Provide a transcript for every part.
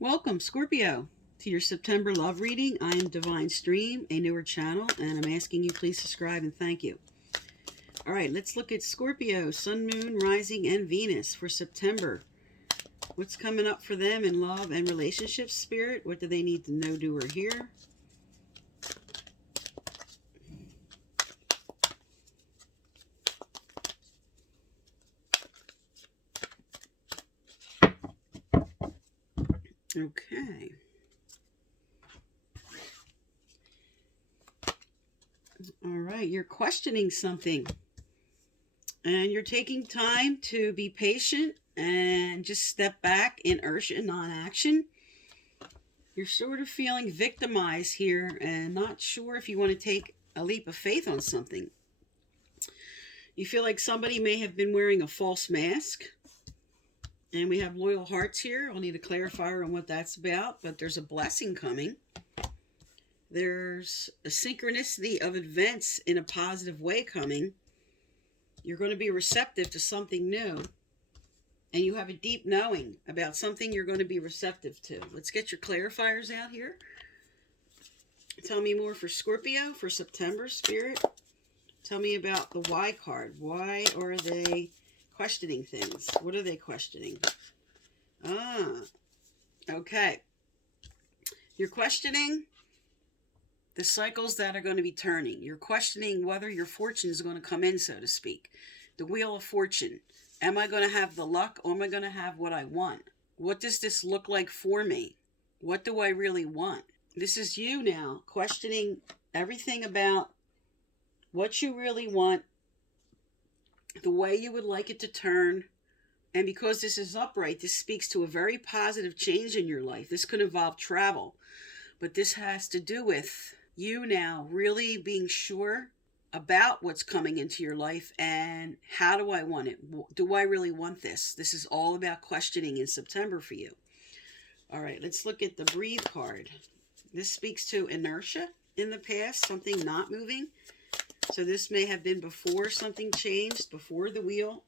Welcome, Scorpio, to your September love reading. I am Divine Stream, a newer channel, and I'm asking you please subscribe and thank you. All right, let's look at Scorpio, Sun, Moon, Rising, and Venus for September. What's coming up for them in love and relationships, Spirit? What do they need to know, do, or hear? Okay. All right, you're questioning something. And you're taking time to be patient and just step back, inertia, non-action. You're sort of feeling victimized here and not sure if you want to take a leap of faith on something. You feel like somebody may have been wearing a false mask. And we have loyal hearts here. I'll need a clarifier on what that's about, but there's a blessing coming. There's a synchronicity of events in a positive way coming. You're going to be receptive to something new. And you have a deep knowing about something you're going to be receptive to. Let's get your clarifiers out here. Tell me more for Scorpio for September, Spirit. Tell me about the why card. Why are they questioning things? What are they questioning? Okay. You're questioning the cycles that are going to be turning. You're questioning whether your fortune is going to come in, so to speak. The Wheel of Fortune. Am I going to have the luck, or am I going to have what I want? What does this look like for me? What do I really want? This is you now questioning everything about what you really want, the way you would like it to turn. And because this is upright, this speaks to a very positive change in your life. This could involve travel, but this has to do with you now really being sure about what's coming into your life and how do I want it? Do I really want this? This is all about questioning in September for you. All right, let's look at the Breathe card. This speaks to inertia in the past, something not moving. So this may have been before something changed, before the wheel.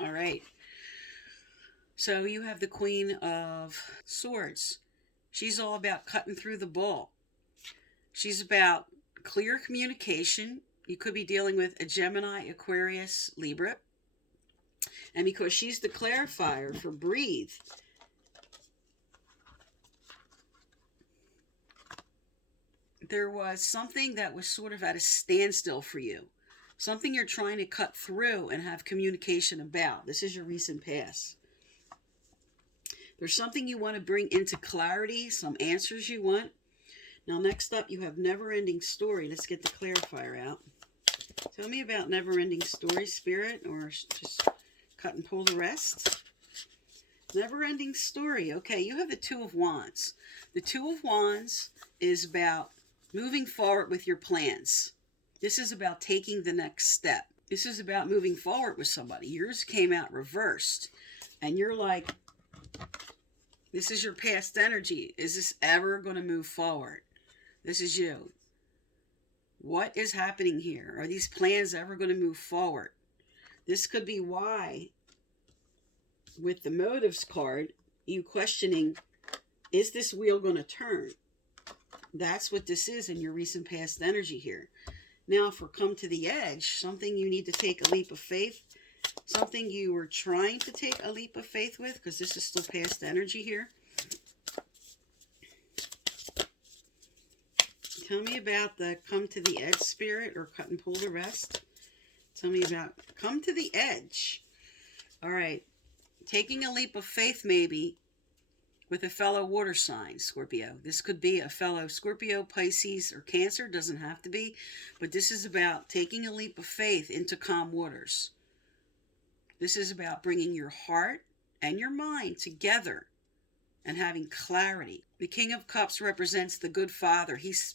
All right. So you have the Queen of Swords. She's all about cutting through the bull. She's about clear communication. You could be dealing with a Gemini, Aquarius, Libra. And because she's the clarifier for Breathe, there was something that was sort of at a standstill for you. Something you're trying to cut through and have communication about. This is your recent past. There's something you want to bring into clarity, some answers you want. Now, next up, you have Never-Ending Story. Let's get the clarifier out. Tell me about Never-Ending Story, Spirit, or just cut and pull the rest. Never-Ending Story. Okay, you have the Two of Wands. The Two of Wands is about moving forward with your plans. This is about taking the next step. This is about moving forward with somebody. Yours came out reversed. And you're like, this is your past energy. Is this ever going to move forward? This is you. What is happening here? Are these plans ever going to move forward? This could be why, with the Motives card, you questioning, is this wheel going to turn? That's what this is in your recent past energy here. Now, for Come to the Edge, something you need to take a leap of faith, something you were trying to take a leap of faith with, because this is still past energy here. Tell me about the Come to the Edge, Spirit, or cut and pull the rest. Tell me about Come to the Edge. All right. Taking a leap of faith, maybe, with a fellow water sign, Scorpio. This could be a fellow Scorpio, Pisces, or Cancer. Doesn't have to be. But this is about taking a leap of faith into calm waters. This is about bringing your heart and your mind together and having clarity. The King of Cups represents the good father. He's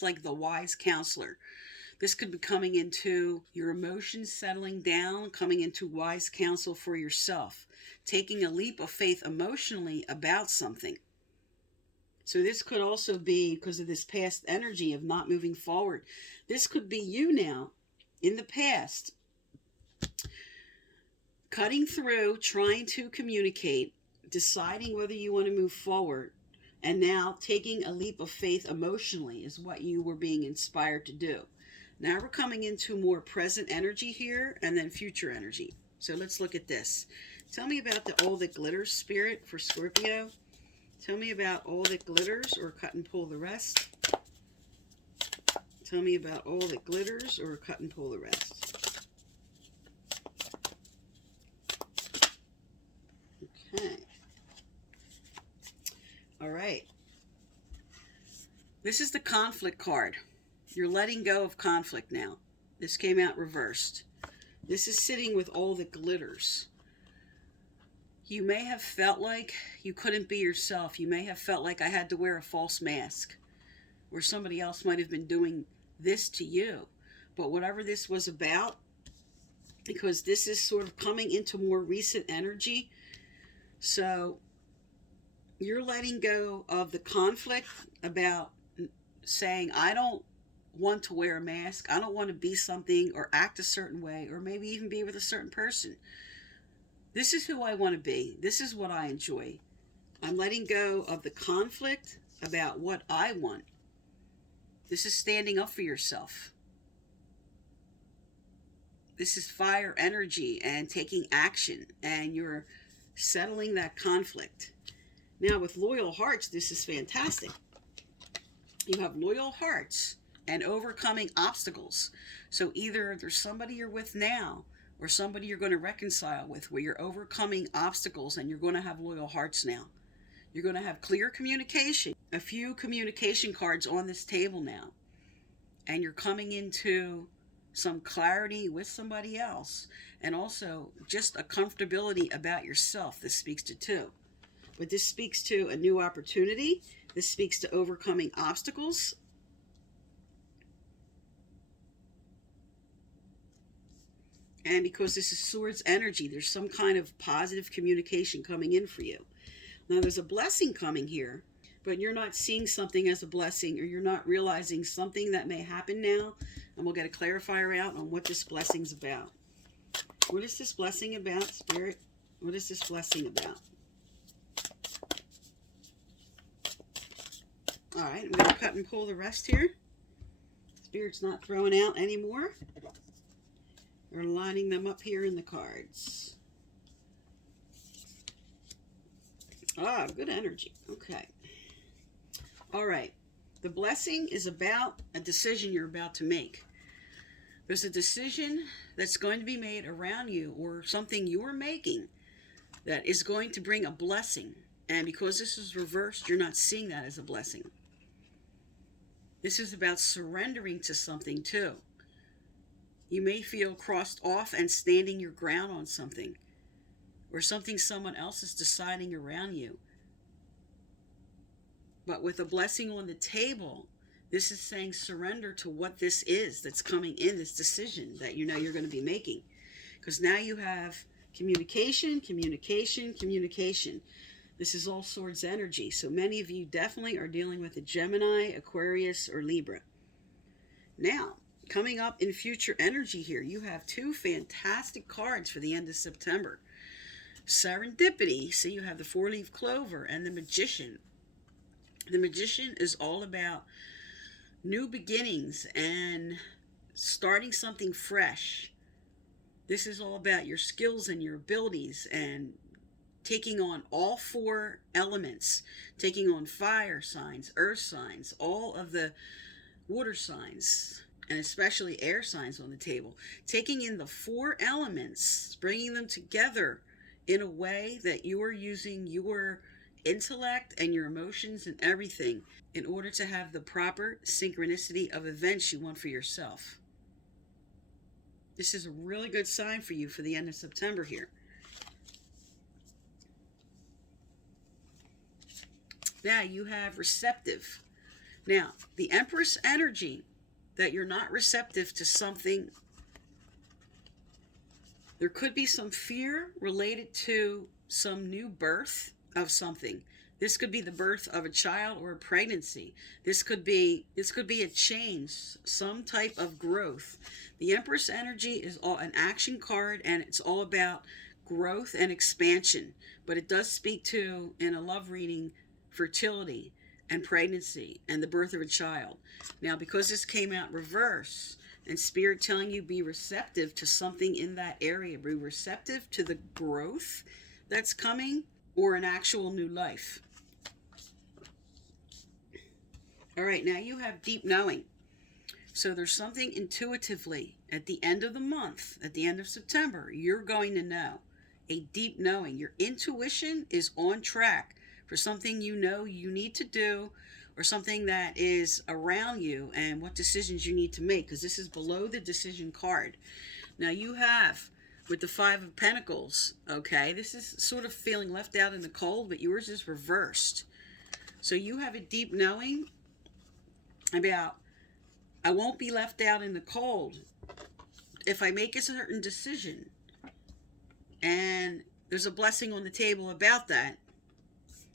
like the wise counselor. This could be coming into your emotions settling down, coming into wise counsel for yourself, taking a leap of faith emotionally about something. So this could also be because of this past energy of not moving forward. This could be you now in the past, cutting through, trying to communicate, deciding whether you want to move forward, and now taking a leap of faith emotionally is what you were being inspired to do. Now we're coming into more present energy here and then future energy. So let's look at this. Tell me about the all that glitters spirit for Scorpio. Tell me about all that glitters, or cut and pull the rest. Tell me about all that glitters, or cut and pull the rest. Okay. All right. This is the conflict card. You're letting go of conflict now. This came out reversed. This is sitting with all that glitters. You may have felt like you couldn't be yourself. You may have felt like I had to wear a false mask, or somebody else might have been doing this to you. But whatever this was about, because this is sort of coming into more recent energy, so you're letting go of the conflict about saying, I don't want to wear a mask, I don't want to be something or act a certain way, or maybe even be with a certain person. This is who I want to be. This is what I enjoy. I'm letting go of the conflict about what I want. This is standing up for yourself. This is fire energy and taking action, and you're settling that conflict. Now with loyal hearts, this is fantastic. You have loyal hearts and overcoming obstacles. So either there's somebody you're with now, or somebody you're going to reconcile with, where you're overcoming obstacles and you're going to have loyal hearts now. You're going to have clear communication. A few communication cards on this table now. And you're coming into some clarity with somebody else. And also just a comfortability about yourself. This speaks to too. But this speaks to a new opportunity. This speaks to overcoming obstacles. And because this is Swords energy, there's some kind of positive communication coming in for you. Now there's a blessing coming here, but you're not seeing something as a blessing, or you're not realizing something that may happen now. And we'll get a clarifier out on what this blessing's about. What is this blessing about, Spirit? What is this blessing about? All right, I'm going to cut and pull the rest here. Spirit's not throwing out anymore. We're lining them up here in the cards. Ah, good energy. Okay. All right. The blessing is about a decision you're about to make. There's a decision that's going to be made around you, or something you're making that is going to bring a blessing. And because this is reversed, you're not seeing that as a blessing. This is about surrendering to something too. You may feel crossed off and standing your ground on something, or something someone else is deciding around you. But with a blessing on the table, this is saying surrender to what this is that's coming in, this decision that you know you're going to be making. Because now you have communication, communication, communication. This is all Swords energy. So many of you definitely are dealing with a Gemini, Aquarius, or Libra. Now, coming up in future energy here, you have two fantastic cards for the end of September. Serendipity. See, you have the four-leaf clover and the Magician. The Magician is all about new beginnings and starting something fresh. This is all about your skills and your abilities and taking on all four elements, taking on fire signs, earth signs, all of the water signs, and especially air signs on the table. Taking in the four elements, bringing them together in a way that you are using your intellect and your emotions and everything in order to have the proper synchronicity of events you want for yourself. This is a really good sign for you for the end of September here. Now you have receptive. Now, the Empress energy, that you're not receptive to something. There could be some fear related to some new birth of something. This could be the birth of a child or a pregnancy. This could be a change, some type of growth. The Empress energy is an action card, and it's all about growth and expansion. But it does speak to, in a love reading, fertility and pregnancy and the birth of a child. Now, because this came out reverse, and Spirit telling you be receptive to something in that area, be receptive to the growth that's coming or an actual new life. All right, now you have deep knowing. So there's something intuitively at the end of the month, at the end of September, you're going to know. A deep knowing. Your intuition is on track for something you know you need to do, or something that is around you, and what decisions you need to make, because this is below the decision card. Now you have, with the Five of Pentacles, okay, this is sort of feeling left out in the cold, but yours is reversed. So you have a deep knowing about, I won't be left out in the cold if I make a certain decision. And there's a blessing on the table about that.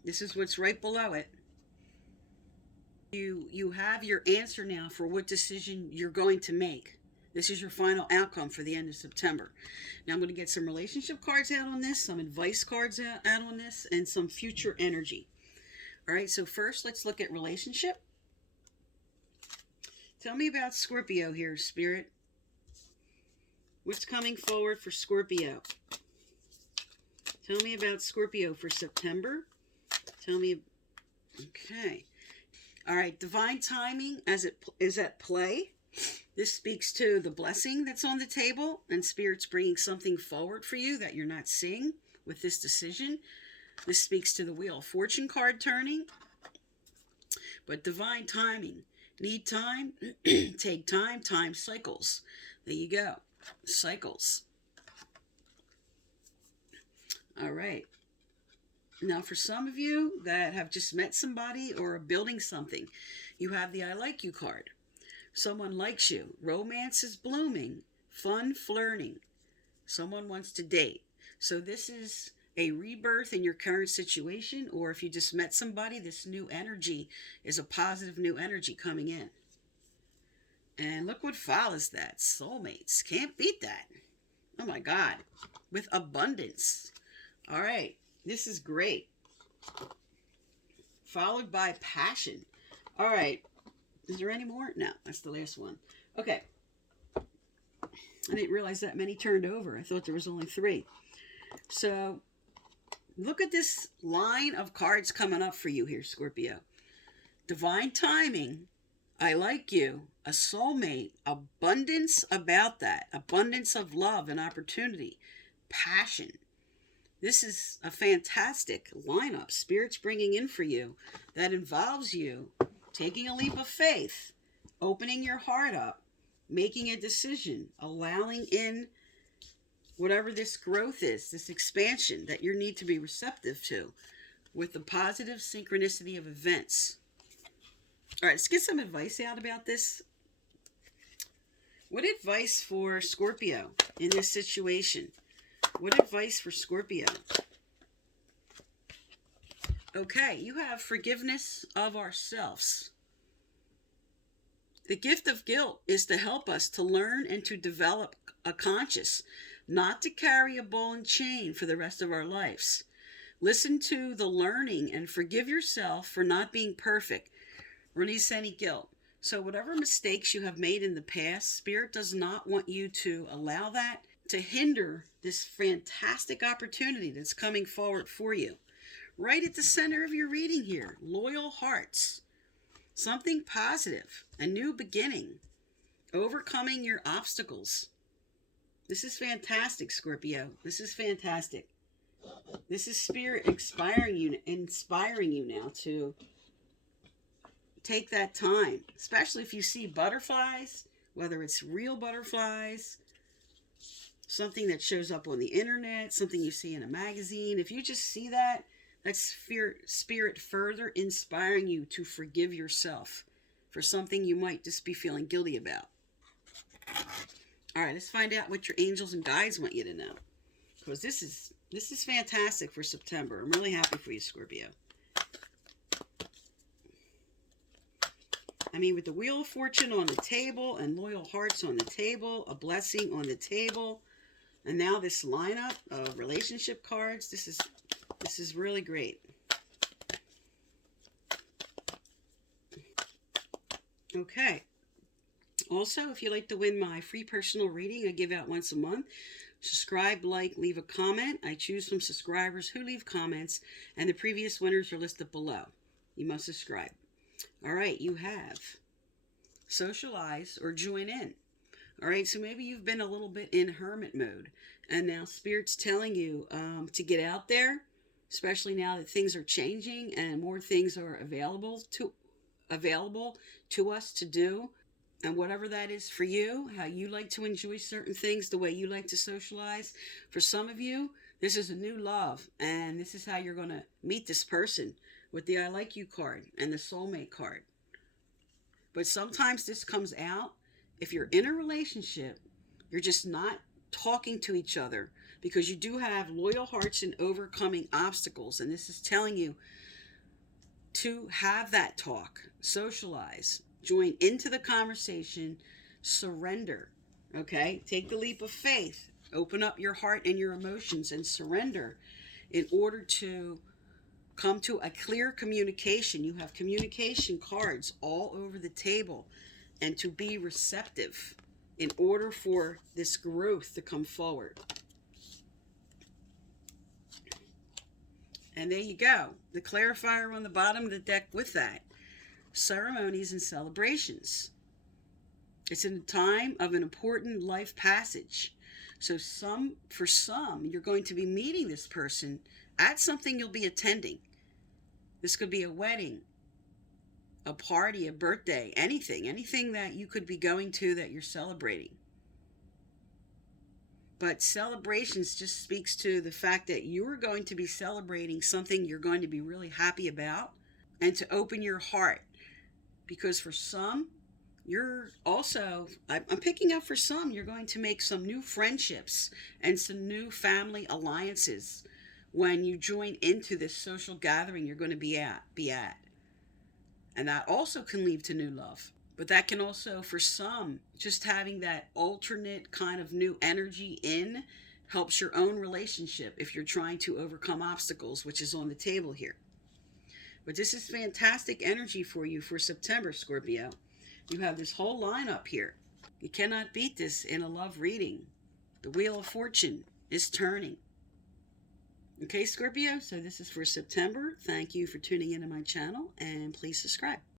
This is what's right below it. You have your answer now for what decision you're going to make. This is your final outcome for the end of September. Now I'm going to get some relationship cards out on this, some advice cards out on this, and some future energy. All right, so first let's look at relationship. Tell me about Scorpio here, Spirit. What's coming forward for Scorpio? Tell me about Scorpio for September. Tell me, okay. All right, divine timing as it is at play. This speaks to the blessing that's on the table, and Spirit's bringing something forward for you that you're not seeing with this decision. This speaks to the Wheel of Fortune card turning. But divine timing. Need time? Take time. Time cycles. There you go. Cycles. All right. Now, for some of you that have just met somebody or are building something, you have the I like you card. Someone likes you. Romance is blooming. Fun flirting. Someone wants to date. So this is a rebirth in your current situation, or if you just met somebody, this new energy is a positive new energy coming in. And look what follows that. Soulmates. Can't beat that. Oh my God. With abundance. All right. This is great. Followed by passion. All right. Is there any more? No, that's the last one. Okay. I didn't realize that many turned over. I thought there was only 3. So look at this line of cards coming up for you here, Scorpio. Divine timing. I like you. A soulmate. Abundance about that. Abundance of love and opportunity. Passion. This is a fantastic lineup Spirit's bringing in for you that involves you taking a leap of faith, opening your heart up, making a decision, allowing in whatever this growth is, this expansion that you need to be receptive to with the positive synchronicity of events. All right, let's get some advice out about this. What advice for Scorpio in this situation? What advice for Scorpio? Okay, you have forgiveness of ourselves. The gift of guilt is to help us to learn and to develop a conscience, not to carry a ball and chain for the rest of our lives. Listen to the learning and forgive yourself for not being perfect. Release any guilt. So whatever mistakes you have made in the past, Spirit does not want you to allow that to hinder this fantastic opportunity that's coming forward for you. Right at the center of your reading here, loyal hearts. Something positive, a new beginning, overcoming your obstacles. This is fantastic, Scorpio. This is fantastic. This is Spirit inspiring you now to take that time, especially if you see butterflies, whether it's real butterflies, something that shows up on the internet, something you see in a magazine. If you just see that, that's Spirit further inspiring you to forgive yourself for something you might just be feeling guilty about. All right, let's find out what your angels and guides want you to know, because this is fantastic for September. I'm really happy for you, Scorpio. I mean, with the Wheel of Fortune on the table and loyal hearts on the table, a blessing on the table, And now this lineup of relationship cards, this is really great. Okay. Also, if you'd like to win my free personal reading I give out once a month, subscribe, like, leave a comment. I choose from subscribers who leave comments, and the previous winners are listed below. You must subscribe. All right, you have socialize or join in. All right, so maybe you've been a little bit in hermit mode, and now Spirit's telling you to get out there, especially now that things are changing and more things are available to us to do. And whatever that is for you, how you like to enjoy certain things, the way you like to socialize. For some of you, this is a new love, and this is how you're going to meet this person with the I like you card and the soulmate card. But sometimes this comes out if you're in a relationship, you're just not talking to each other because you do have loyal hearts and overcoming obstacles. And this is telling you to have that talk, socialize, join into the conversation, surrender, okay? Take the leap of faith, open up your heart and your emotions and surrender in order to come to a clear communication. You have communication cards all over the table, and to be receptive in order for this growth to come forward. And there you go. The clarifier on the bottom of the deck with that. Ceremonies and celebrations. It's in a time of an important life passage. So for some, you're going to be meeting this person at something you'll be attending. This could be a wedding, a party, a birthday, anything that you could be going to that you're celebrating. But celebrations just speaks to the fact that you're going to be celebrating something you're going to be really happy about, and to open your heart. Because for some, you're also, I'm picking up for some, you're going to make some new friendships and some new family alliances when you join into this social gathering you're going to be at. And that also can lead to new love. But that can also, for some, just having that alternate kind of new energy in helps your own relationship if you're trying to overcome obstacles, which is on the table here. But this is fantastic energy for you for September, Scorpio. You have this whole lineup here. You cannot beat this in a love reading. The Wheel of Fortune is turning. Okay, Scorpio, so this is for September. Thank you for tuning into my channel, and please subscribe.